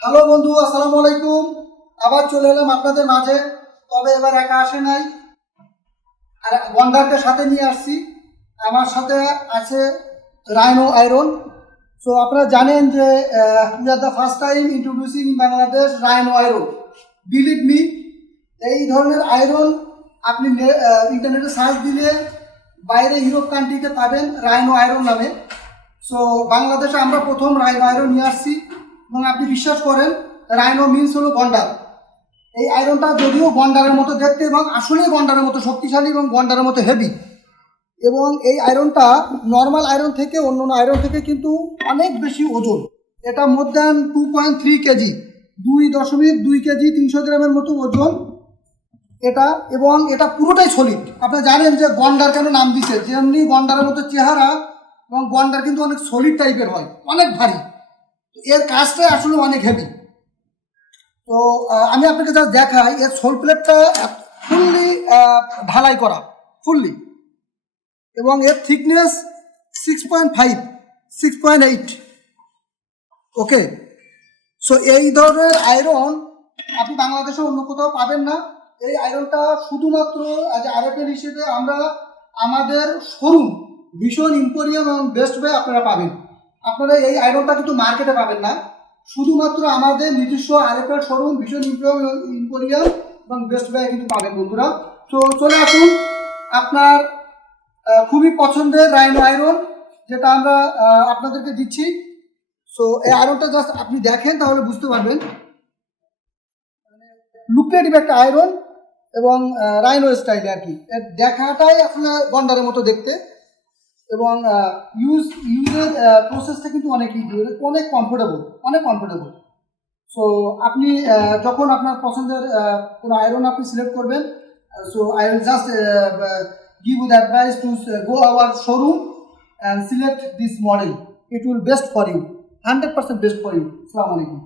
Hello বন্ধু, আসসালামু আলাইকুম। আবার চলে এলাম আপনাদের মাঝে, তবে এবার একা আসে নাই। আর বন্ডারকে সাথে নিয়ে আসছি। আমার সাথে আছে রাইনো আয়রন। সো আপনারা জানেন যে we are the first time introducing in Bangladesh Rhino iron. Believe me এই ধরনের আয়রন আপনি ইন্টারনেটে সার্চ দিলে বাইরে ইউরোপ কান্ট্রিতে পাবেন রাইনো আয়রন নামে। সো বাংলাদেশে আমরা প্রথম রাইনো আয়রন নিয়ে আসছি এবং আপনি বিশ্বাস করেন রাইনো মিন্স হলো গন্ডার এই আয়রনটা যদিও গন্ডারের মতো দেখতে এবং আসলেই গন্ডারের মতো শক্তিশালী এবং গন্ডারের মতো হেভি এবং এই আয়রনটা নর্মাল আয়রন থেকে অন্য আয়রন থেকে কিন্তু অনেক বেশি ওজন। এটা than two point three KG, দুই দশমিক দুই কেজি তিনশো গ্রামের মতো ওজন। এটা এবং এটা পুরোটাই সলিড আপনি জানেন যে গন্ডার কেন নাম দিছে? যেমনি গন্ডারের মতো চেহারা এবং গন্ডার কিন্তু অনেক সলিড টাইপের হয়, অনেক ভারী। এর কাজটাই আসলে অনেক হেভি তো আমি আপনাকে যা দেখাই, এর সোল প্লেটটা ফুললি ঢালাই করা ফুললি এবং এর thickness six point five six point eight okay so এই ধরনের আয়রন আপনি বাংলাদেশে অন্য কোথাও পাবেন না। এই আয়রনটা শুধুমাত্র আজ আরএফএল হিসেবে আমরা আমাদের শোরুম, ভীষণ ইম্পোরিয়াম এবং বেস্ট বাই আপনারা পাবেন। আপনারা এই আয়রনটা কিন্তু মার্কেটে পাবেন না। শুধুমাত্র আমাদের নিজস্ব আরএফএল শোরুম, ভীষণ ইম্পোরিয়াম এবং বেস্ট বাই কিন্তু পাবেন বন্ধুরা। তো চলে আসুন আপনার খুবই পছন্দের রাইনো আয়রন যেটা আমরা আপনাদেরকে দিচ্ছি। সো এই আয়রনটা জাস্ট আপনি দেখেন তাহলে বুঝতে পারবেন। লুক্রেটিভ একটা আয়রন এবং রাইনো স্টাইলে আর কি। দেখাটাই আসলে গন্ডারের মতো দেখতে। এবং ইউজ ইউজের প্রসেসটা কিন্তু অনেক ইজি অনেক কমফোর্টেবল অনেক কমফোর্টেবল সো আপনি যখন আপনার পছন্দের কোনো আয়রন আপনি সিলেক্ট করবেন so I will just give the advice to go our showroom and select this model it will best for you hundred percent best for you আসসালামু আলাইকুম